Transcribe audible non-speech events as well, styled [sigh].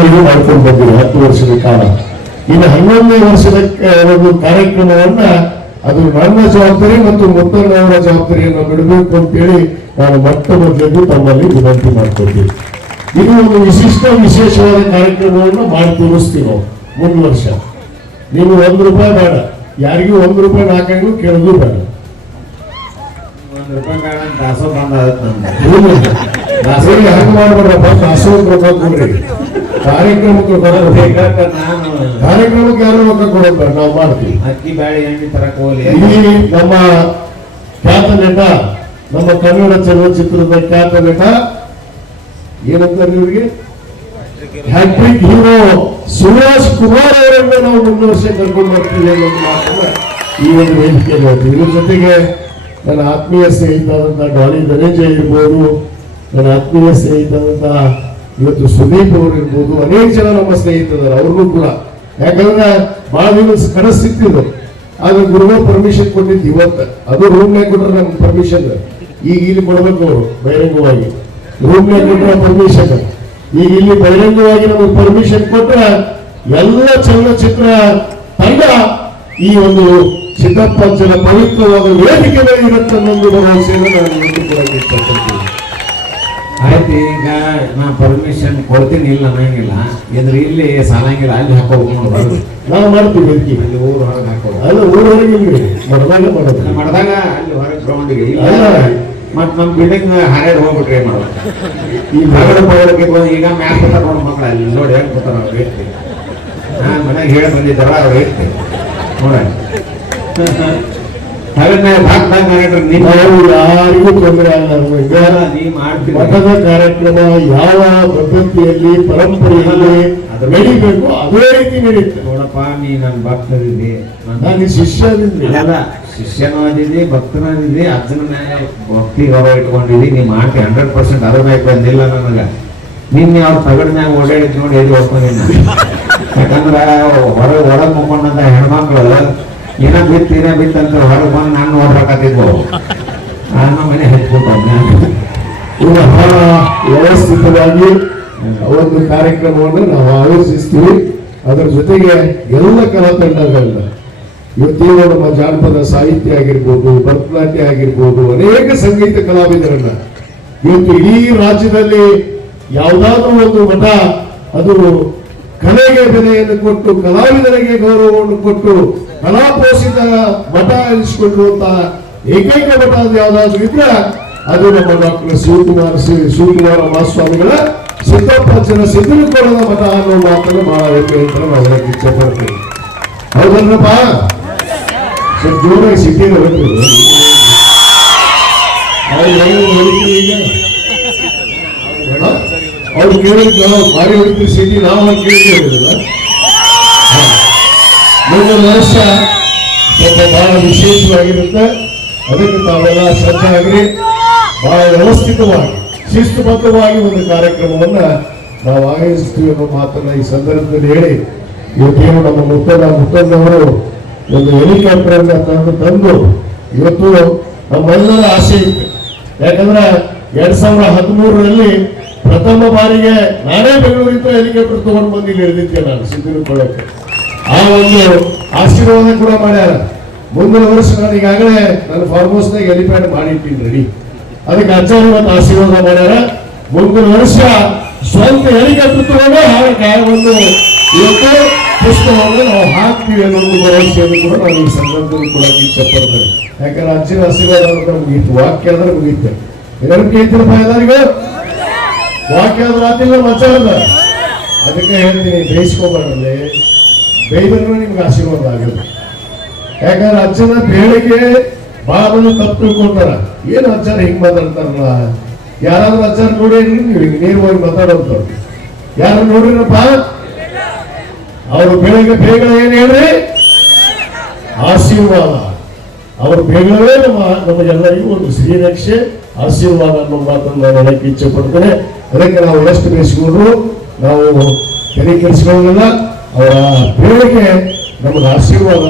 ಮಾಡ್ಕೊಂಡು ಬಂದಿರಿ ಹತ್ತು ವರ್ಷದ ಕಾಲ. ಇನ್ನು ಹನ್ನೊಂದನೇ ವರ್ಷದ ಒಂದು ಕಾರ್ಯಕ್ರಮವನ್ನ ಅದು ನನ್ನ ಜವಾಬ್ದಾರಿ ಮತ್ತು ಮುತ್ತಣ್ಣವರ ಜವಾಬ್ದಾರಿಯನ್ನು ಬಿಡಬೇಕು ಅಂತೇಳಿ ನಾನು ಮೊಟ್ಟ ಮೊದಲದ್ದು ತಮ್ಮಲ್ಲಿ ವಿನಂತಿ ಮಾಡ್ಕೊಳ್ತೀನಿ. ಇದು ಒಂದು ವಿಶಿಷ್ಟ ವಿಶೇಷವಾದ ಕಾರ್ಯಕ್ರಮವನ್ನು ಮಾಡಿ ತೋರಿಸ್ತೀವಿ ನಾವು ಮೂರು ವರ್ಷ. ನೀವು ಒಂದು ರೂಪಾಯಿ ಬೇಡ. ಯಾರಿಗೂ ಒಂದು ರೂಪಾಯಿ ಹಾಕಂಗು ಕೇಳೋದು ಬೇಡ. ಹಂಗೆ ಮಾಡ್ಬೇಡ್ರಪ್ಪ ದಾಸೋಹ ಕೊಡ್ರಿ ಕಾರ್ಯಕ್ರಮಕ್ಕೆ ನಾನು ಕಾರ್ಯಕ್ರಮಕ್ಕೆ ಯಾರು ರೊಕ್ಕ ಕೊಡೋದು ನಾವು ಮಾಡ್ತೀವಿ. ಅಕ್ಕಿ ಬ್ಯಾಳಿ ಎಣ್ಣೆ ತರಕ್ ಹೋಗ್ಲಿ. ಇಲ್ಲಿ ನಮ್ಮ ಖ್ಯಾತ ನಟ ನಮ್ಮ ಕನ್ನಡ ಚಲನಚಿತ್ರದ ಖ್ಯಾತ ನಟ ಏನಂತಾರೆ ಇವರಿಗೆ ಹ್ಯಾಟ್ರಿಕ್ ಹೀರೋ ಸುಭಾಷ್ ಕುಮಾರ್ ಅವರನ್ನ ನಾವು ಮುಂದಿನ ವರ್ಷ ಕರ್ಕೊಂಡು ಬರ್ತೀವಿ ಅನ್ನೋದು ಮಾತನ್ನ ಈ ಒಂದು ವೇದಿಕೆಯಲ್ಲಿ ಹೇಳ್ತೀವಿ. ಇದ್ರ ಜೊತೆಗೆ ನನ್ನ ಆತ್ಮೀಯ ಸ್ನೇಹಿತರಾದಂತಹ ಡಾಲಿ ಧನಂಜಯ ಇರ್ಬೋದು ನನ್ನ ಆತ್ಮೀಯ ಸ್ನೇಹಿತರಾದಂತಹ ಇವತ್ತು ಸುದೀಪ್ ಅವರು ಇರ್ಬೋದು, ಅನೇಕ ಜನ ನಮ್ಮ ಸ್ನೇಹಿತರು, ಅವ್ರಿಗೂ ಕೂಡ. ಯಾಕಂದ್ರೆ ಬಹಳ ದಿವಸ ಕನಸಿತ್ತಿದ್ರು ಆದ್ರೆ ಗುರುಗಳು ಪರ್ಮಿಷನ್ ಕೊಟ್ಟಿದ್ದು ಇವತ್ತು. ಅದು ರೂಮ್ನಾಗ ಕೊಟ್ಟರೆ ನಮ್ಗೆ ಪರ್ಮಿಷನ್ ಈಗ ಇಲ್ಲಿ ಕೊಡ್ಬೇಕು ಅವರು ಬಹಿರಂಗವಾಗಿ. ರೂಮ್ನಾಗ ಕೊಟ್ಟರೆ ಪರ್ಮಿಷನ್ ಈಗ ಇಲ್ಲಿ ಬಹಿರಂಗವಾಗಿ ನಮಗೆ ಪರ್ಮಿಷನ್ ಕೊಟ್ರೆ ಎಲ್ಲ ಚಲನಚಿತ್ರ ತಂಡ ಈ ಒಂದು ಸಿದ್ದಪ್ಪಂಚನ ಪವಿತ್ರವಾದ ವೇದಿಕೆ ಮೇಲೆ ಇರುತ್ತೆ ಅನ್ನೋದು ಭರವಸೆಯನ್ನು ನಾನು ಇವತ್ತು ಆಯ್ತು ಈಗ ನಾ ಪರ್ಮಿಷನ್ ಕೊಡ್ತೀನಿ ಇಲ್ಲ ಅನ್ನಂಗಿಲ್ಲ ಇದ್ರ ಇಲ್ಲಿ ಸಾಲಂಗಿಲ್ಲ ಅಲ್ಲಿ ಹಾಕೋಬೇಕು ನಾವು ಮಾಡ್ತೀವಿ ವೇದಿಕೆ ಅಲ್ಲಿ ಊರು ಹೊರಗೆ ಹಾಕೋದು ಅಲ್ಲ ಊರವರೆಗೆ ಇಲ್ರಿ ಮಡ್ದಾಗ ಮಾಡೋದು. ಮಾಡಿದಾಗ ಅಲ್ಲಿ ಹೊರಗೆ ಗ್ರೌಂಡ್ಗೆ ಇಲ್ಲ ಮತ್ತೆ ಮತ್ ನಮ್ ಬಿಲ್ಡಿಂಗ್ ಹನ್ನೆರಡು ಹೋಗ್ಬಿಟ್ರೆ ಮಾಡೋದು? ಈ ನಗರ ಪೌರಕ್ಕೆ ಈಗ ಮ್ಯಾಪ್ ತಗೊಂಡು ನೋಡು ಮಕ್ಕಳು ಅಲ್ಲಿ ನೋಡಿ ಹೆಂಗೆ ಬರ್ತಾರ ಅವ್ರು ಹೇಳ್ತಿ ನಾನು ಮನೆಗೆ ಹೇಳಿ ಬಂದಿದ್ದಾರ ಅವ್ರು ಹೇಳ್ತಿ ನೋಡ [laughs] ಯಾರಿಗೂ ತೊಂದರೆ ಆಗಲ್ಲ ನೀ ಮಾಡ್ತೀವಿ ಮಠದ ಕಾರ್ಯಕ್ರಮ ಯಾವ ಪ್ರಕೃತಿಯಲ್ಲಿ ಪರಂಪರೆಯಲ್ಲಿ ನಡೀಬೇಕು ಅದೇ ರೀತಿ ನಡೀತು ನೋಡಪ್ಪ ನೀ ನನ್ನ ಭಕ್ತರಿದ್ದಿ. ನನ್ನ ಶಿಷ್ಯದಿಂದ ಅಲ್ಲ ಶಿಷ್ಯನೂ ಅದಿದ್ದಿ ಭಕ್ತನೂ ಅಜ್ಜನ ಭಕ್ತಿ ಗೌರವ ಇಟ್ಕೊಂಡಿದ್ದಿ ನೀ ಮಾಡ್ತಿ ಹಂಡ್ರೆಡ್ ಪರ್ಸೆಂಟ್ ಅದ್ರ ಬೇಕು ಬಂದಿಲ್ಲ ನನಗ. ನಿನ್ನೆ ಅವ್ರ ತಗಡ್ ಮ್ಯಾಗ ಓಡಾಡಿದ್ ನೋಡಿ ಎಲ್ಲಿ ಹೋಗ್ಕೊಂಡಿನ ಯಾಕಂದ್ರೆ ಹೊರಗೆ ಹೊರಗೆ ಮುಂಬಂದ ಹೆಣ್ಮಕ್ಳು ಏನ ಬಿತ್ತು ಬಿತ್ತಂತ ಹೊರಗೆ ಬಂದು ನಾನು ನೋಡ್ಬೇಕಾತಿದ್ವು ನಾನು ಮನೆ ಈಗ ಬಹಳ ವ್ಯವಸ್ಥಿತವಾಗಿ ಒಂದು ಕಾರ್ಯಕ್ರಮವನ್ನು ನಾವು ಆಯೋಜಿಸ್ತೀವಿ. ಅದರ ಜೊತೆಗೆ ಎಲ್ಲ ಕಲಾ ತಂಡಗಳನ್ನ ಇವತ್ತೇನು ನಮ್ಮ ಜಾನಪದ ಸಾಹಿತ್ಯ ಆಗಿರ್ಬೋದು, ಭರತನಾಟ್ಯ ಆಗಿರ್ಬೋದು, ಅನೇಕ ಸಂಗೀತ ಕಲಾವಿದರನ್ನ ಇವತ್ತು ಇಡೀ ರಾಜ್ಯದಲ್ಲಿ ಯಾವುದಾದ್ರೂ ಒಂದು ಮಠ ಅದು ಕಲೆಗೆ ಬೆಲೆಯನ್ನು ಕೊಟ್ಟು, ಕಲಾವಿದರಿಗೆ ಗೌರವವನ್ನು ಕೊಟ್ಟು ಕಲಾಪೋಷಿತ ಮಠ ಎನಿಸಿಕೊಂಡಿರುವಂತಹ ಏಕೈಕ ಮಠ ಅದು ಯಾವ್ದಾದ್ರು ಇದ್ರೆ ಅದು ನಮ್ಮ ಡಾಕ್ಟರ್ ಶಿವಕುಮಾರ್ ಶ್ರೀ ಶಿವಕುಮಾರ ಮಹಾಸ್ವಾಮಿಗಳ ಸಿದ್ದಪ್ಪಂಚನ ಸಿದ್ದನಕೋಳದ ಮಠ ಅನ್ನೋ ಮಾತನ್ನು ಮಾಡಬೇಕು ಅಂತ ನಾವು ಹೇಳಕ್ಕೆ ಇಚ್ಛೆ ಪಡ್ತೀವಿ ಹೌದಲ್ರಪ್ಪ? ಸ್ವಲ್ಪ ಜೋರಾಗಿ ಸಿಟ್ಟಿನ ಹೊರಟಿದ್ರು ಅವ್ರು ಕೇಳಿದ್ದು ನಾವು ಭಾರಿ ಹೊಡಿತೀವಿ ಸಿಟಿ. ನಾವು ಕೇಳಿಲ್ಲ ನಮ್ಮ ಮನಸ್ಸ ಸ್ವಲ್ಪ ಬಹಳ ವಿಶೇಷವಾಗಿರುತ್ತೆ. ಅದಕ್ಕೆ ತಾವೆಲ್ಲ ಸಜ್ಜಾಗ್ರಿ ಬಹಳ ವ್ಯವಸ್ಥಿತವಾಗಿ, ಶಿಸ್ತುಬದ್ಧವಾಗಿ ಒಂದು ಕಾರ್ಯಕ್ರಮವನ್ನ ನಾವು ಆಯೋಜಿಸ್ತೀವಿ ಅನ್ನೋ ಮಾತನ್ನ ಈ ಸಂದರ್ಭದಲ್ಲಿ ಹೇಳಿ, ಇವತ್ತೇನು ನಮ್ಮ ಮುತ್ತದ ಮುತ್ತಣ್ಣವರು ಒಂದು ಹೆಲಿಕಾಪ್ಟರ್ ಅನ್ನ ತಂದು ತಂದು ಇವತ್ತು ನಮ್ಮೆಲ್ಲರ ಆಸೆ ಇತ್ತು. ಯಾಕಂದ್ರೆ ಎರಡ್ ಸಾವಿರದ ಹದಿಮೂರರಲ್ಲಿ ಪ್ರಥಮ ಬಾರಿಗೆ ನಾನೇ ಬೆಂಗಳೂರಿಂದ ಹೆಲಿಕಾಪ್ಟರ್ ತಗೊಂಡು ಬಂದು ಇಲ್ಲಿ ಇಳಿದಿದ್ದೆ ನಾನು ಸಿದ್ಧನಕೊಳ್ಳಕ್ಕೆ ಆ ಒಂದು ಆಶೀರ್ವಾದ ಕೂಡ ಮಾಡ್ಯಾರ. ಮುಂದಿನ ವರ್ಷ ನಾನು ಈಗಾಗಲೇ ನನ್ನ ಫಾರ್ಮ್ ಹೌಸ್ನಾಗ ಹೆಲಿಪ್ಯಾಡ್ ಮಾಡಿಟ್ಟಿನಿ ರೆಡಿ ಅದಕ್ಕೆ ಮತ್ತು ಆಶೀರ್ವಾದ ಮಾಡ್ಯಾರ. ಮುಂದಿನ ವರ್ಷ ಸ್ವಂತ ಹೆಲಿಕಾಪ್ಟರ್ ತಗೊಂಡು ಹಾಗೆ ಒಂದು ಇವತ್ತು ಪುಸ್ತಕವನ್ನು ನಾವು ಹಾಕ್ತೀವಿ ಅನ್ನೋದು ಭರವಸೆಯನ್ನು ಕೂಡ ನಾನು ಈ ಸಂದರ್ಭದಲ್ಲಿ ಕೂಡ ಇಚ್ಛೆ ಪಡ್ತೇನೆ ಯಾಕಂದ್ರೆ ಅಜ್ಜಿನ ಆಶೀರ್ವಾದ ಮುಗೀತು ವಾಕ್ಯ ಅಂದ್ರೆ ಮುಗೀತೆ ಏನಕ್ಕೆ ಐತಿರಪ್ಪ ಎಲ್ಲರಿಗೂ. ವಾಕ್ಯ ಆದ್ರೆ ಆತಿಲ್ಲ ಅದಕ್ಕೆ ಹೇಳ್ತೀನಿ ಬೇಯಿಸ್ಕೋಬಾರ್ದಲ್ಲಿ ಬೇಯ್ದ್ರೂ ನಿಮ್ಗೆ ಆಶೀರ್ವಾದ ಆಗುತ್ತೆ. ಯಾಕಂದ್ರೆ ಅಜ್ಜನ ಬಹಳ ಮಂದಿ ತಪ್ಪು ತಿಳ್ಕೊಂತಾರ ಏನು ಅಜ್ಜನ ಹಿಂಗ್ ಮಾತಾಡ್ತಾರಲ್ಲ? ಯಾರಾದ್ರೂ ಅಜ್ಜನ ನೋಡಿ ನೀರು ಹೋಗಿ ಮಾತಾಡೋದು ಯಾರು ನೋಡಿರಪ್ಪ ಅವರು ಬೆಳಗ್ಗೆ ಬೇಗ ಏನ್ ಹೇಳ್ರಿ? ಆಶೀರ್ವಾದ. ಅವ್ರ ಬೇಗವೇ ನಮ್ಮ, ನಮಗೆಲ್ಲರಿಗೂ ಒಂದು ಶ್ರೀರಕ್ಷೆ. ಆಶೀರ್ವಾದ ಅನ್ನೋ ಮಾತನ್ನು ನಾನು ಹೇಳಕ್ಕೆ ಇಚ್ಛೆ ಪಡ್ತೇನೆ ಅದಕ್ಕೆ ನಾವು ಎಷ್ಟು ಬೇಯಿಸ್ಕೊಂಡ್ರು ನಾವು ತಲೆ ಕೆಡಿಸ್ಕೊಳ್ಳೋದಿಲ್ಲ ಅವರ ಬೇಡಿಕೆ ನಮಗೆ ಆಶೀರ್ವಾದ